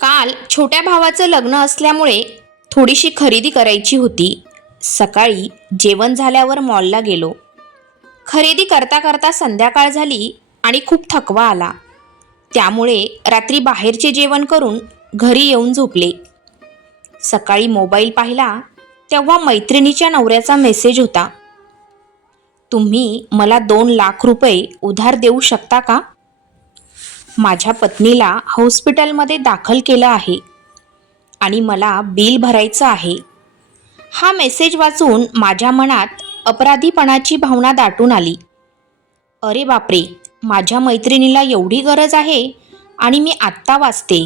काल छोट्या भावाचं लग्न असल्यामुळे थोडीशी खरेदी करायची होती. सकाळी जेवण झाल्यावर मॉलला गेलो. खरेदी करता करता संध्याकाळ झाली आणि खूप थकवा आला. त्यामुळे रात्री बाहेरचे जेवण करून घरी येऊन झोपले. सकाळी मोबाईल पाहिला तेव्हा मैत्रिणीच्या नवऱ्याचा मेसेज होता. तुम्ही मला 2 लाख रुपये उधार देऊ शकता का? माझ्या पत्नीला हॉस्पिटलमध्ये दाखल केलं आहे आणि मला बिल भरायचं आहे. हा मेसेज वाचून माझ्या मनात अपराधीपणाची भावना दाटून आली. अरे बापरे, माझ्या मैत्रिणीला एवढी गरज आहे आणि मी आत्ता वाचते.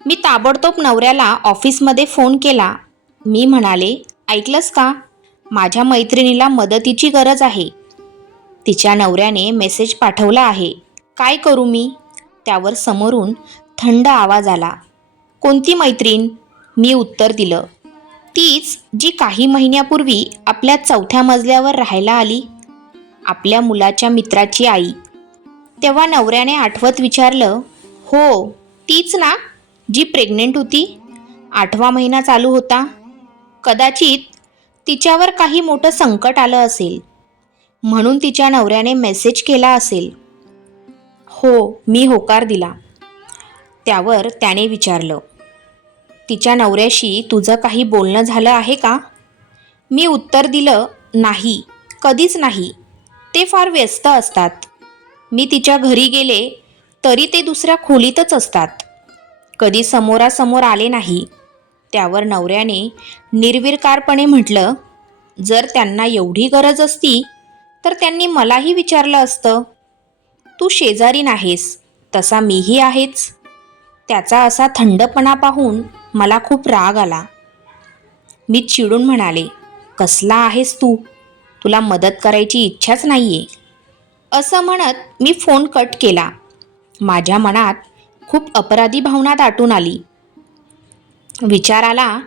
मी ताबडतोब नवऱ्याला ऑफिसमध्ये फोन केला. मी म्हणाले, ऐकलंस का? माझ्या मैत्रिणीला मदतीची गरज आहे. तिच्या नवऱ्याने मेसेज पाठवला आहे. काय करू मी? त्यावर समोरून थंड आवाज आला. कोणती मैत्रीण? मी उत्तर दिलं, तीच जी काही महिन्यापूर्वी आपल्या 4थ्या मजल्यावर राहायला आली. आपल्या मुलाच्या मित्राची आई. तेव्हा नवऱ्याने आठवत विचारलं, हो तीच ना, जी प्रेग्नेंट होती? 8वा महिना चालू होता. कदाचित तिच्यावर काही मोठं संकट आलं असेल म्हणून तिच्या नवऱ्याने मेसेज केला असेल. हो, मी होकार दिला. त्यावर त्याने विचारलं, तिच्या नवऱ्याशी तुझं काही बोलणं झालं आहे का? मी उत्तर दिलं, नाही, कधीच नाही. ते फार व्यस्त असतात. मी तिच्या घरी गेले तरी ते दुसऱ्या खोलीतच असतात. कधी समोरासमोर आले नाही. त्यावर नवऱ्याने निर्विकारपणे म्हटलं, जर त्यांना एवढी गरज असती तर त्यांनी मलाही विचारलं असतं. तू शेजारी नाहीस, तसा मीही आहेच. त्याचा असा थंडपणा पाहून मला खूप राग आला. मी चिडून म्हणाले, कसला आहेस तू? तुला मदत करायची इच्छाच नाहीये. असं म्हणत मी फोन कट केला. माझ्या मनात खूप अपराधी भावना दाटून आली. विचार आला,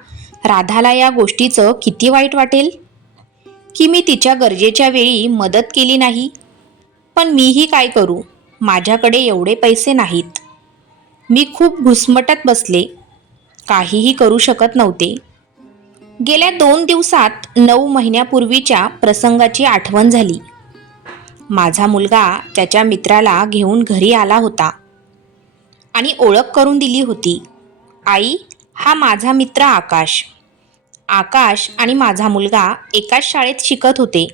राधाला या गोष्टीचं किती वाईट वाटेल की मी तिच्या गरजेच्या वेळी मदत केली नाही. पण मीही काय करू? माझ्याकडे एवढे पैसे नाहीत. मी खूप घुसमटत बसले. काहीही करू शकत नव्हते. गेल्या 2 दिवसात 9 महिन्यापूर्वीच्या प्रसंगाची आठवण झाली. माझा मुलगा त्याच्या मित्राला घेऊन घरी आला होता आणि ओळख करून दिली होती. आई, हा माझा मित्र आकाश. आकाश आणि माझा मुलगा एकाच शाळेत शिकत होते.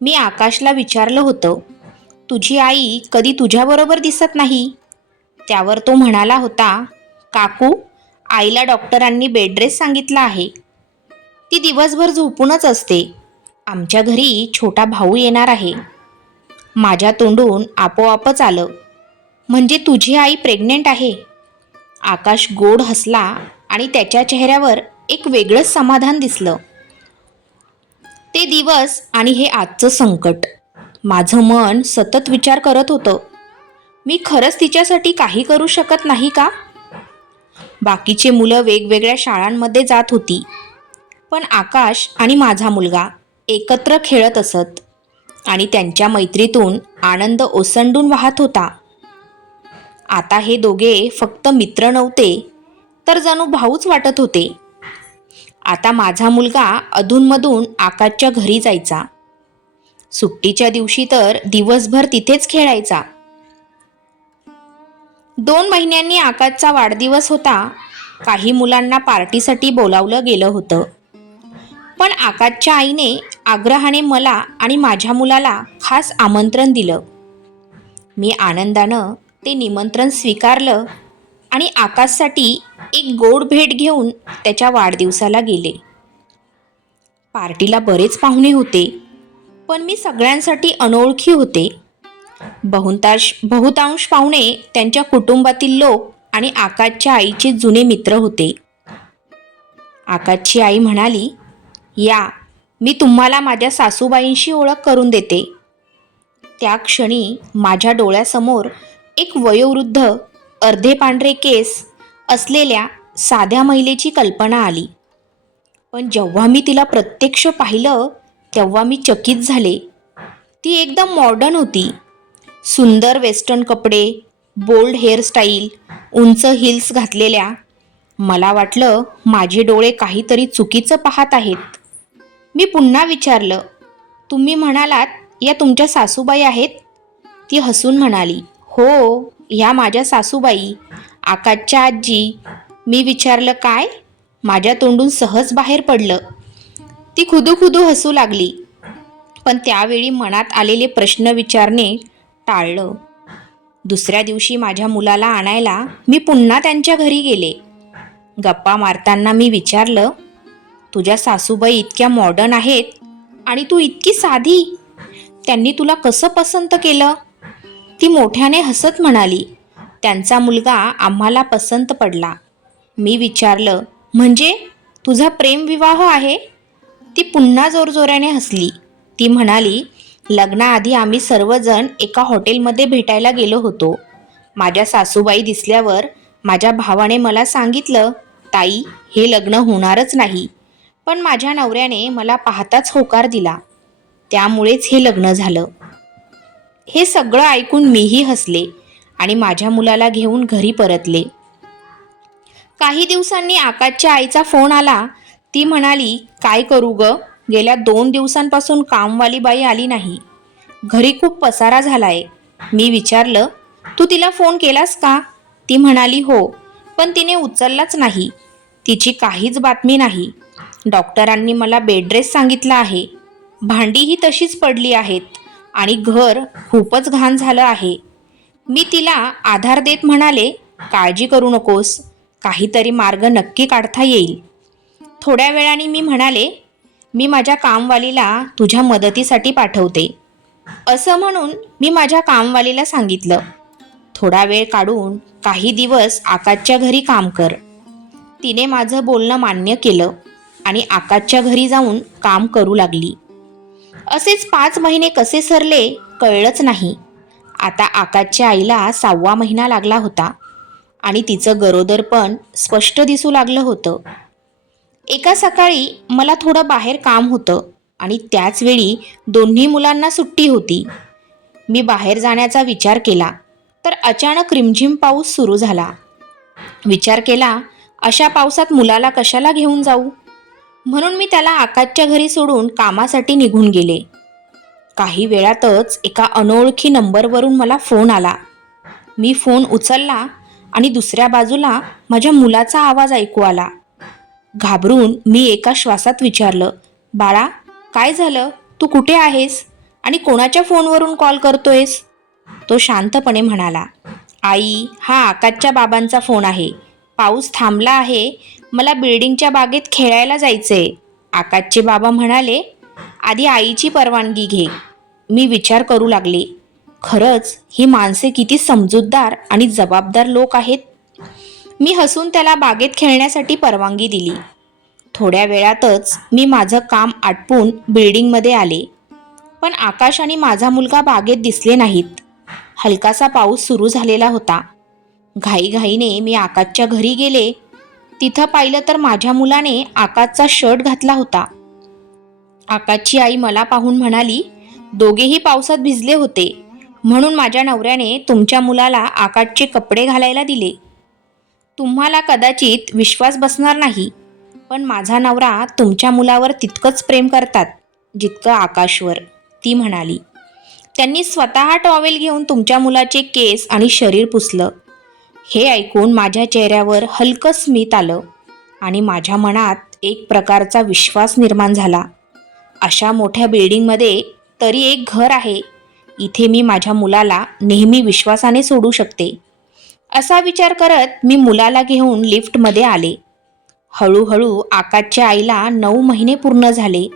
मी आकाशला विचारलं होतं, तुझी आई कधी तुझ्याबरोबर दिसत नाही? त्यावर तो म्हणाला होता, काकू, आईला डॉक्टरांनी बेड रेस्ट सांगितला आहे. ती दिवसभर झोपूनच असते. आमच्या घरी छोटा भाऊ येणार आहे. माझ्या तोंडून आपोआपच आलं, म्हणजे तुझी आई प्रेग्नेंट आहे? आकाश गोड हसला आणि त्याच्या चेहऱ्यावर एक वेगळंच समाधान दिसलं. ते दिवस आणि हे आजचं संकट. माझं मन सतत विचार करत होतं, मी खरंच तिच्यासाठी काही करू शकत नाही का? बाकीचे मुलं वेगवेगळ्या शाळांमध्ये जात होती, पण आकाश आणि माझा मुलगा एकत्र खेळत असत आणि त्यांच्या मैत्रीतून आनंद ओसंडून वाहत होता. आता हे दोघे फक्त मित्र नव्हते, तर जणू भाऊच वाटत होते. आता माझा मुलगा अधूनमधून आकाशच्या घरी जायचा. सुट्टीच्या दिवशी तर दिवसभर तिथेच खेळायचा. 2 महिन्यांनी आकाशचा वाढदिवस होता. काही मुलांना पार्टीसाठी बोलावलं गेलं होतं. पण आकाशच्या आईने आग्रहाने मला आणि माझ्या मुलाला खास आमंत्रण दिलं. मी आनंदानं ते निमंत्रण स्वीकारलं आणि आकाशसाठी एक गोड भेट घेऊन त्याच्या वाढदिवसाला गेले. पार्टीला बरेच पाहुणे होते, पण मी सगळ्यांसाठी अनोळखी होते. बहुतांश पाहुणे त्यांच्या कुटुंबातील लोक आणि आकाशच्या आईचे जुने मित्र होते. आकाशची आई म्हणाली, या, मी तुम्हाला माझ्या सासूबाईंशी ओळख करून देते. त्या क्षणी माझ्या डोळ्यासमोर एक वयोवृद्ध, अर्धे पांढरे केस असलेल्या साध्या महिलेची कल्पना आली. पण जेव्हा मी तिला प्रत्यक्ष पाहिलं तेव्हा मी चकित झाले. ती एकदम मॉडर्न होती. सुंदर वेस्टर्न कपडे, बोल्ड हेअरस्टाईल, उंच हिल्स घातलेल्या. मला वाटलं माझे डोळे काहीतरी चुकीचं पाहत आहेत. मी पुन्हा विचारलं, तुम्ही म्हणालात या तुमच्या सासूबाई आहेत? ती हसून म्हणाली, हो, ह्या माझ्या सासूबाई, आकाशच्या आजी. मी विचारलं, काय? माझ्या तोंडून सहज बाहेर पडलं. ती खुदू हसू लागली, पण त्यावेळी मनात आलेले प्रश्न विचारणे टाळलं. दुसऱ्या दिवशी माझ्या मुलाला आणायला मी पुन्हा त्यांच्या घरी गेले. गप्पा मारताना मी विचारलं, तुझ्या सासूबाई इतक्या मॉडर्न आहेत आणि तू इतकी साधी, त्यांनी तुला कसं पसंत केलं? ती मोठ्याने हसत म्हणाली, त्यांचा मुलगा आम्हाला पसंत पडला. मी विचारलं, म्हणजे तुझा प्रेमविवाह आहे? ती पुन्हा जोरजोराने हसली. ती म्हणाली, लग्नाआधी आम्ही सर्वजण एका हॉटेलमध्ये भेटायला गेलो होतो. माझ्या सासूबाई दिसल्यावर माझ्या भावाने मला सांगितलं, ताई, हे लग्न होणारच नाही. पण माझ्या नवऱ्याने मला पाहताच होकार दिला. त्यामुळेच हे लग्न झालं. हे सगळं ऐकून मीही हसले आणि माझ्या मुलाला घेऊन घरी परतले. काही दिवसांनी आकाशच्या आईचा फोन आला. ती म्हणाली, काय करू ग, गेल्या 2 दिवसांपासून कामवाली बाई आली नाही. घरी खूप पसारा झालाय. मी विचारलं, तू तिला फोन केलास का? ती म्हणाली, हो, पण तिने उचललाच नाही. तिची काहीच बातमी नाही. डॉक्टरांनी मला बेड रेस्ट सांगितलं आहे. भांडीही तशीच पडली आहेत आणि घर खूपच घाण झालं आहे. मी तिला आधार देत म्हणाले, काळजी करू नकोस, काहीतरी मार्ग नक्की काढता येईल. थोड्या वेळाने मी म्हणाले, मी माझ्या कामवालीला तुझ्या मदतीसाठी पाठवते. असं म्हणून मी माझ्या कामवालीला सांगितलं, थोडा वेळ काढून काही दिवस आकाशच्या घरी काम कर. तिने माझं बोलणं मान्य केलं आणि आकाशच्या घरी जाऊन काम करू लागली. असेच 5 महिने कसे सरले कळलंच नाही. आता आकाशच्या आईला 6वा महिना लागला होता आणि तिचं गरोदरपण स्पष्ट दिसू लागलं होतं. एका सकाळी मला थोडं बाहेर काम होतं आणि त्याचवेळी दोन्ही मुलांना सुट्टी होती. मी बाहेर जाण्याचा विचार केला तर अचानक रिमझिम पाऊस सुरू झाला. विचार केला, अशा पावसात मुलाला कशाला घेऊन जाऊ, म्हणून मी त्याला आकाशच्या घरी सोडून कामासाठी निघून गेले. काही वेळातच एका अनोळखी नंबरवरून मला फोन आला. मी फोन उचलला आणि दुसऱ्या बाजूला माझ्या मुलाचा आवाज ऐकू आला. घाबरून मी एका श्वासात विचारलं, बाळा, काय झालं? तू कुठे आहेस आणि कोणाच्या फोनवरून कॉल करतोयस? तो शांतपणे म्हणाला, आई, हा आकाशच्या बाबांचा फोन आहे. पाऊस थांबला आहे, मला बिल्डिंगच्या बागेत खेळायला जायचंय. आकाशचे बाबा म्हणाले, आधी आईची परवानगी घे. मी विचार करू लागले, खरंच ही माणसे किती समजूतदार आणि जबाबदार लोक आहेत. मी हसून त्याला बागेत खेळण्यासाठी परवानगी दिली. थोड्या वेळातच मी माझं काम आटपून बिल्डिंगमध्ये आले, पण आकाश आणि माझा मुलगा बागेत दिसले नाहीत. हलकासा पाऊस सुरू झालेला होता. घाईघाईने मी आकाशच्या घरी गेले. तिथं पाहिलं तर माझ्या मुलाने आकाशचा शर्ट घातला होता. आकाशची आई मला पाहून म्हणाली, दोघेही पावसात भिजले होते, म्हणून माझ्या नवऱ्याने तुमच्या मुलाला आकाशचे कपडे घालायला दिले. तुम्हाला कदाचित विश्वास बसणार नाही, पण माझा नवरा तुमच्या मुलावर तितकंच प्रेम करतात जितकं आकाशवर, ती म्हणाली. त्यांनी स्वतः टॉवेल घेऊन तुमच्या मुलाचे केस आणि शरीर पुसलं. हे ऐकून माझ्या चेहऱ्यावर हलकं स्मित आलं आणि माझ्या मनात एक प्रकारचा विश्वास निर्माण झाला. अशा मोठ्या बिल्डिंगमध्ये तरी एक घर आहे, इथे मी माझ्या मुलाला नेहमी विश्वासाने सोडू शकते. असा विचार करत मी मुलाला घेऊन लिफ्टमध्ये आले. हळूहळू आकाशच्या आईला 9 महिने पूर्ण झाले.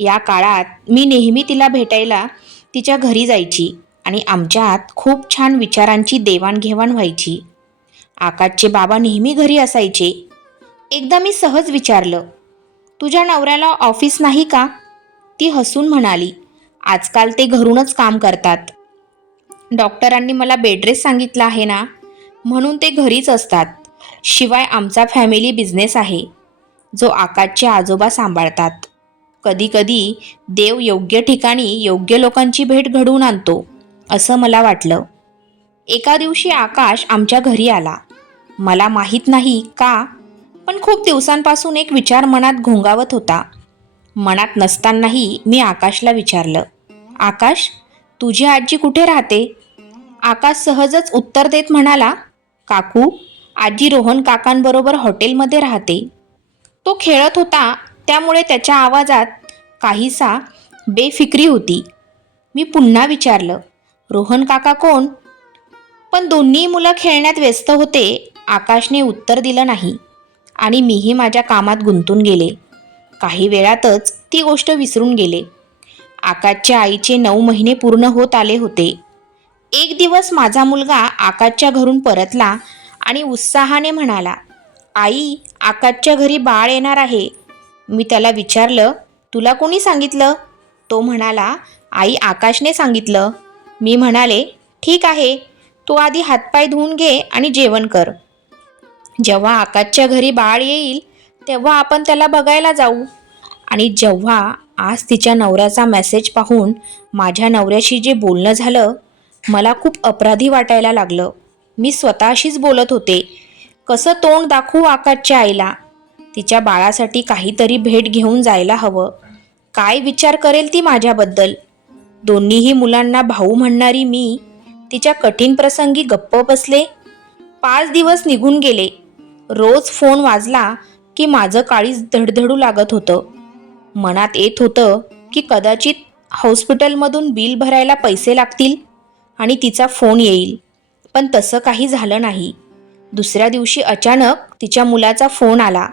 या काळात मी नेहमी तिला भेटायला तिच्या घरी जायची आणि आमच्यात खूप छान विचारांची देवाणघेवाण व्हायची. आकाशचे बाबा नेहमी घरी असायचे. एकदा मी सहज विचारलं, तुझ्या नवऱ्याला ऑफिस नाही का? ती हसून म्हणाली, आजकाल ते घरूनच काम करतात. डॉक्टरांनी मला बेड रेस्ट सांगितलं आहे ना, म्हणून ते घरीच असतात. शिवाय आमचा फॅमिली बिझनेस आहे, जो आकाशचे आजोबा सांभाळतात. कधीकधी देव योग्य ठिकाणी योग्य लोकांची भेट घडवून आणतो, असं मला वाटलं. एका दिवशी आकाश आमच्या घरी आला. मला माहीत नाही का, पण खूप दिवसांपासून एक विचार मनात घोंगावत होता. मनात नसतानाही मी आकाशला विचारलं, आकाश, तुझी आजी कुठे राहते? आकाश सहजच उत्तर देत म्हणाला, काकू, आजी रोहन काकांबरोबर हॉटेलमध्ये राहते. तो खेळत होता, त्यामुळे त्याच्या आवाजात काहीसा बेफिक्री होती. मी पुन्हा विचारलं, रोहन काका कोण? पण दोन्ही मुलं खेळण्यात व्यस्त होते. आकाशने उत्तर दिलं नाही आणि मीही माझ्या कामात गुंतून गेले. काही वेळातच ती गोष्ट विसरून गेले. आकाशच्या आईचे 9 महिने पूर्ण होत आले होते. एक दिवस माझा मुलगा आकाशच्या घरून परतला आणि उत्साहाने म्हणाला, आई, आकाशच्या घरी बाळ येणार आहे. मी त्याला विचारलं, तुला कोणी सांगितलं? तो म्हणाला, आई, आकाशने सांगितलं. मी म्हणाले, ठीक आहे, तू आधी हातपाय धुवून घे आणि जेवण कर. जेव्हा आकाशच्या घरी बाळ येईल तेव्हा आपण त्याला बघायला जाऊ. आणि जेव्हा आज तिच्या नवऱ्याचा मेसेज पाहून माझ्या नवऱ्याशी जे बोलणं झालं, मला खूप अपराधी वाटायला लागलं. मी स्वतःशीच बोलत होते, कसं तोंड दाखवू आकाशच्या आईला? तिच्या बाळासाठी काहीतरी भेट घेऊन जायला हवं. काय विचार करेल ती माझ्याबद्दल? दोन्हीही मुलांना भाऊ म्हणणारी मी तिच्या कठीण प्रसंगी गप्प बसले. 5 दिवस निघून गेले. रोज फोन वाजला की माझं काळीज धडधडू लागत होतं. मनात येत होतं की कदाचित हॉस्पिटलमधून बिल भरायला पैसे लागतील आणि तिचा फोन येईल. पण तसं काही झालं नाही. दुसऱ्या दिवशी अचानक तिच्या मुलाचा फोन आला.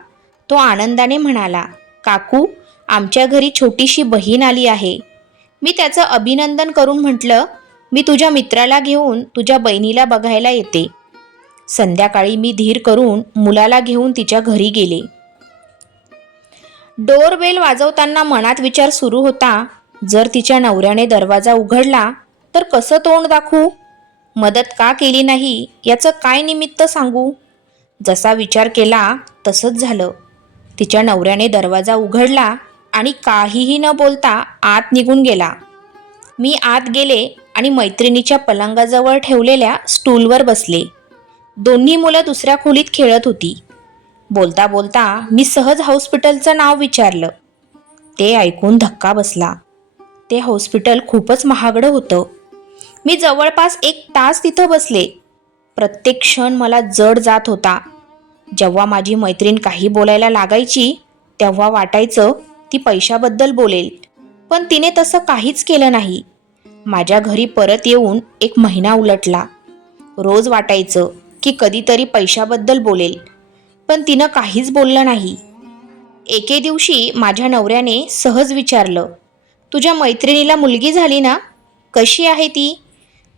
तो आनंदाने म्हणाला, काकू, आमच्या घरी छोटीशी बहीण आली आहे. मी त्याचं अभिनंदन करून म्हटलं, मी तुझ्या मित्राला घेऊन तुझ्या बहिणीला बघायला येते. संध्याकाळी मी धीर करून मुलाला घेऊन तिच्या घरी गेले. डोरबेल वाजवताना मनात विचार सुरू होता, जर तिच्या नवऱ्याने दरवाजा उघडला तर कसं तोंड दाखवू? मदत का केली नाही याचं काय निमित्त सांगू? जसा विचार केला तसंच झालं. तिच्या नवऱ्याने दरवाजा उघडला आणि काहीही न बोलता आत निघून गेला. मी आत गेले आणि मैत्रिणीच्या पलंगाजवळ ठेवलेल्या स्टूलवर बसले. दोन्ही मुलं दुसऱ्या खोलीत खेळत होती. बोलता बोलता मी सहज हॉस्पिटलचं नाव विचारलं. ते ऐकून धक्का बसला. ते हॉस्पिटल खूपच महागडं होतं. मी जवळपास 1 तास तिथं बसले. प्रत्येक क्षण मला जड जात होता. जेव्हा माझी मैत्रीण काही बोलायला लागायची तेव्हा वाटायचं ती पैशाबद्दल बोलेल, पण तिने तसं काहीच केलं नाही. माझ्या घरी परत येऊन 1 महिना उलटला. रोज वाटायचं की कधीतरी पैशाबद्दल बोलेल, पण तिनं काहीच बोललं नाही. एके दिवशी माझ्या नवऱ्याने सहज विचारलं, तुझ्या मैत्रिणीला मुलगी झाली ना? कशी आहे ती?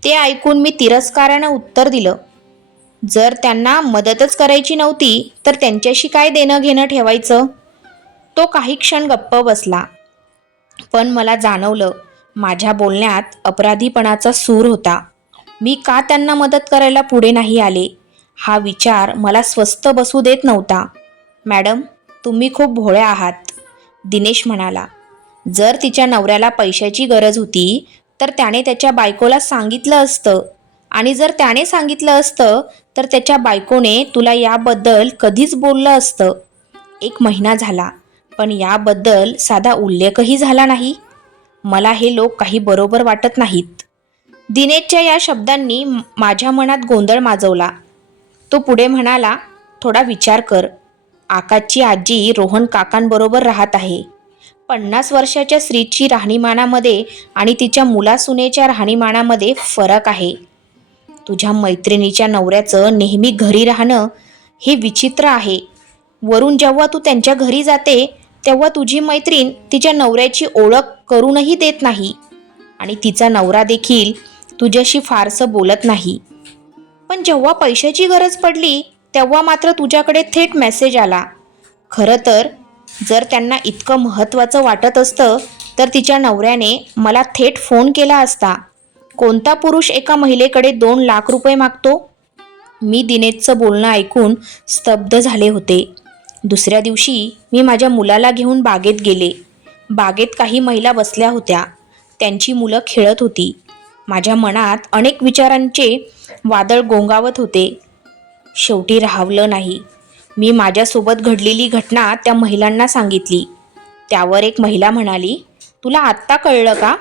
ते ऐकून मी तिरस्कारानं उत्तर दिलं, जर त्यांना मदतच करायची नव्हती तर त्यांच्याशी काय देणं घेणं ठेवायचं? तो काही क्षण गप्प बसला. पण मला जाणवलं माझ्या बोलण्यात अपराधीपणाचा सूर होता. मी का त्यांना मदत करायला पुढे नाही आले हा विचार मला स्वस्थ बसू देत नव्हता. मॅडम, तुम्ही खूप भोळ्या आहात, दिनेश म्हणाला. जर तिच्या नवऱ्याला पैशाची गरज होती तर त्याने त्याच्या बायकोला सांगितलं असतं, आणि जर त्याने सांगितलं असतं तर त्याच्या बायकोने तुला याबद्दल कधीच बोललं असतं. 1 महिना झाला पण याबद्दल साधा उल्लेखही झाला नाही. मला हे लोक काही बरोबर वाटत नाहीत. दिनेशच्या या शब्दांनी माझ्या मनात गोंधळ माजवला. तो पुढे म्हणाला, थोडा विचार कर. आकाशची आजी रोहन काकांबरोबर राहत आहे. 50 वर्षाच्या स्त्रीची राहणीमानामध्ये आणि तिच्या मुलासुनेच्या राहणीमानामध्ये फरक आहे. तुझ्या मैत्रिणीच्या नवऱ्याचं नेहमी घरी राहणं हे विचित्र आहे. वरून जेव्हा तू त्यांच्या घरी जाते तेव्हा तुझी मैत्रीण तिच्या नवऱ्याची ओळख करूनही देत नाही आणि तिचा नवरा देखील तुझ्याशी फारसं बोलत नाही. पण जेव्हा पैशाची गरज पडली तेव्हा मात्र तुझ्याकडे थेट मेसेज आला. खरं तर जर त्यांना इतकं महत्त्वाचं वाटत असतं तर तिच्या नवऱ्याने मला थेट फोन केला असता. कोणता पुरुष एका महिलेकडे 2 लाख रुपये मागतो? मी दिनेशचं बोलणं ऐकून स्तब्ध झाले होते. दुसऱ्या दिवशी मी माझ्या मुलाला घेऊन बागेत गेले. बागेत काही महिला बसल्या होत्या. त्यांची मुलं खेळत होती. माझ्या मनात अनेक विचारांचे वादळ गोंगावत होते. शेवटी राहवलं नाही. मी माझ्यासोबत घडलेली घटना त्या महिलांना सांगितली. त्यावर एक महिला म्हणाली, तुला आत्ता कळलं का?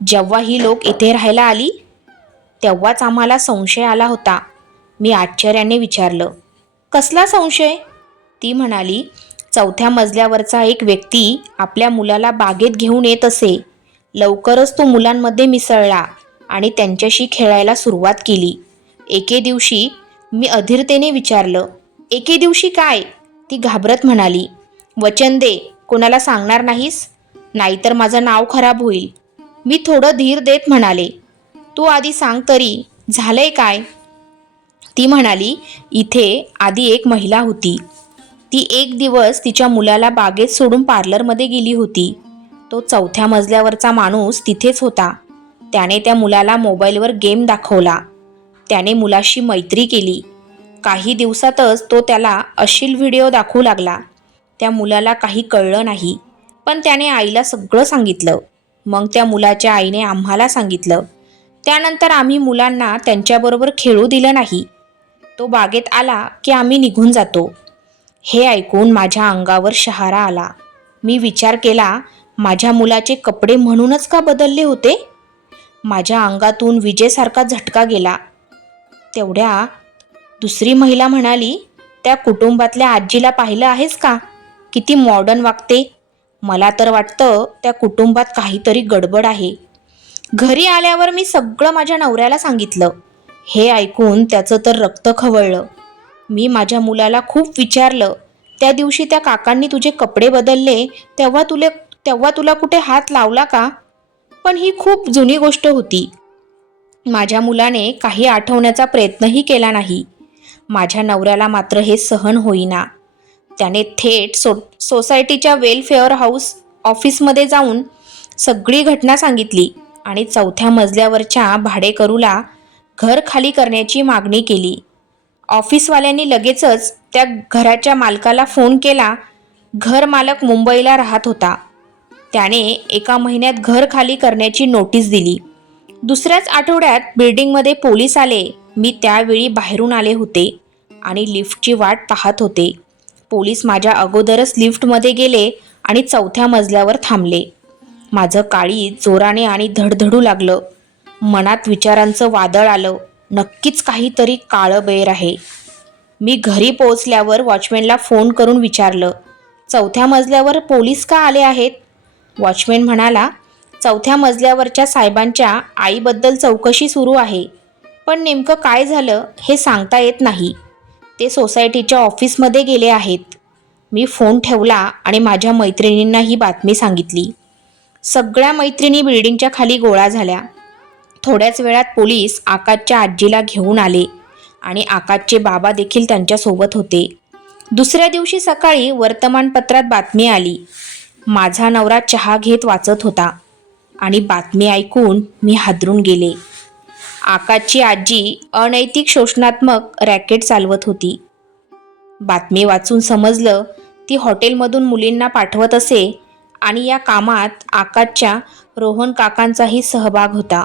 जेव्हा ही लोक इथे राहायला आली तेव्हाच आम्हाला संशय आला होता. मी आश्चर्याने विचारलं, कसला संशय? ती म्हणाली, 4थ्या मजल्यावरचा एक व्यक्ती आपल्या मुलाला बागेत घेऊन येत असे. लवकरच तो मुलांमध्ये मिसळला आणि त्यांच्याशी खेळायला सुरुवात केली. एके दिवशी मी अधीरतेने विचारलं, एके दिवशी काय? ती घाबरत म्हणाली, वचन दे, कोणाला सांगणार नाहीस, नाहीतर माझं नाव खराब होईल. मी थोडं धीर देत म्हणाले, तू आधी सांग तरी, झालंय काय? ती म्हणाली, इथे आधी एक महिला होती. ती एक दिवस तिच्या मुलाला बागेत सोडून पार्लरमध्ये गेली होती. तो 4थ्या मजल्यावरचा माणूस तिथेच होता. त्याने त्या मुलाला मोबाईलवर गेम दाखवला. त्याने मुलाशी मैत्री केली. काही दिवसातच तो त्याला अश्लील व्हिडिओ दाखवू लागला. त्या मुलाला काही कळलं नाही, पण त्याने आईला सगळं सांगितलं. मग त्या मुलाच्या आईने आम्हाला सांगितलं. त्यानंतर आम्ही मुलांना त्यांच्याबरोबर खेळू दिलं नाही. तो बागेत आला की आम्ही निघून जातो. हे ऐकून माझ्या अंगावर शहारा आला. मी विचार केला, माझ्या मुलाचे कपडे म्हणूनच का बदलले होते? माझ्या अंगातून विजेसारखा झटका गेला. तेवढ्या दुसरी महिला म्हणाली, त्या कुटुंबातल्या आजीला पाहिलं आहेस का? किती मॉडर्न वागते. मला तर वाटतं त्या कुटुंबात काहीतरी गडबड आहे. घरी आल्यावर मी सगळं माझ्या नवऱ्याला सांगितलं. हे ऐकून त्याचं तर रक्त खवळलं. मी माझ्या मुलाला खूप विचारलं, त्या दिवशी त्या काकांनी तुझे कपडे बदलले तेव्हा तुला कुठे हात लावला का? पण ही खूप जुनी गोष्ट होती. माझ्या मुलाने काही आठवण्याचा प्रयत्नही केला नाही. माझ्या नवऱ्याला मात्र हे सहन होईना. त्याने थेट सोसायटीच्या वेलफेअर हाऊस ऑफिसमध्ये जाऊन सगळी घटना सांगितली आणि 4थ्या मजल्यावरच्या भाडेकरूला घर खाली करण्याची मागणी केली. ऑफिसवाल्यांनी लगेचच त्या घराच्या मालकाला फोन केला. घर मालक मुंबईला राहत होता. त्याने 1 महिन्यात घर खाली करण्याची नोटीस दिली. दुसऱ्याच आठवड्यात बिल्डिंगमध्ये पोलीस आले. मी त्यावेळी बाहेरून आले होते आणि लिफ्टची वाट पाहत होते. पोलीस माझ्या अगोदरच लिफ्टमध्ये गेले आणि 4थ्या मजल्यावर थांबले. माझं काळीज जोराने आणि धडधडू लागलं. मनात विचारांचं वादळ आलं. नक्कीच काहीतरी काळं बेर आहे. मी घरी पोहोचल्यावर वॉचमॅनला फोन करून विचारलं, 4थ्या मजल्यावर पोलीस का आले आहेत? वॉचमॅन म्हणाला, 4थ्या मजल्यावरच्या साहेबांच्या आईबद्दल चौकशी सुरू आहे, पण नेमकं काय झालं हे सांगता येत नाही. ते सोसायटीच्या ऑफिसमध्ये गेले आहेत. मी फोन ठेवला आणि माझ्या मैत्रिणींना ही बातमी सांगितली. सगळ्या मैत्रिणी बिल्डिंगच्या खाली गोळा झाल्या. थोड्याच वेळात पोलीस आकाशच्या आजीला घेऊन आले आणि आकाशचे बाबा देखील त्यांच्यासोबत होते. दुसऱ्या दिवशी सकाळी वर्तमानपत्रात बातमी आली. माझा नवरा चहा घेत वाचत होता आणि बातमी ऐकून मी हादरून गेले. आकाशची आजी अनैतिक शोषणात्मक रॅकेट चालवत होती. बातमी वाचून समजलं, ती हॉटेलमधून मुलींना पाठवत असे आणि या कामात आकाशच्या रोहन काकांचाही सहभाग होता.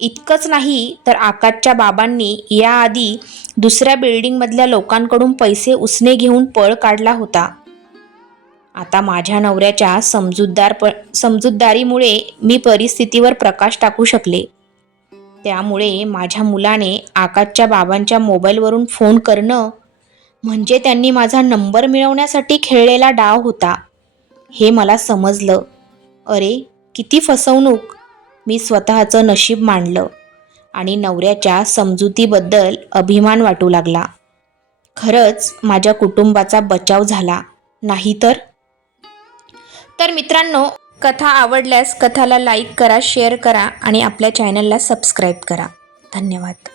इतकंच नाही तर आकाशच्या बाबांनी याआधी दुसऱ्या बिल्डिंगमधल्या लोकांकडून पैसे उसने घेऊन पळ काढला होता. आता माझ्या नवऱ्याच्या समजूतदारीमुळे मी परिस्थितीवर प्रकाश टाकू शकले. त्यामुळे माझ्या मुलाने आकाशच्या बाबांच्या मोबाईलवरून फोन करणं म्हणजे त्यांनी माझा नंबर मिळवण्यासाठी खेळलेला डाव होता, हे मला समजलं. अरे, किती फसवणूक! मी स्वतःचं नशीब मांडलं आणि नवऱ्याच्या समजुतीबद्दल अभिमान वाटू लागला. खरंच माझ्या कुटुंबाचा बचाव झाला, नाही तर? मित्रांनो, कथा आवडल्यास कथाला लाईक करा, शेअर करा आणि आपल्या चॅनलला सबस्क्राईब करा. धन्यवाद.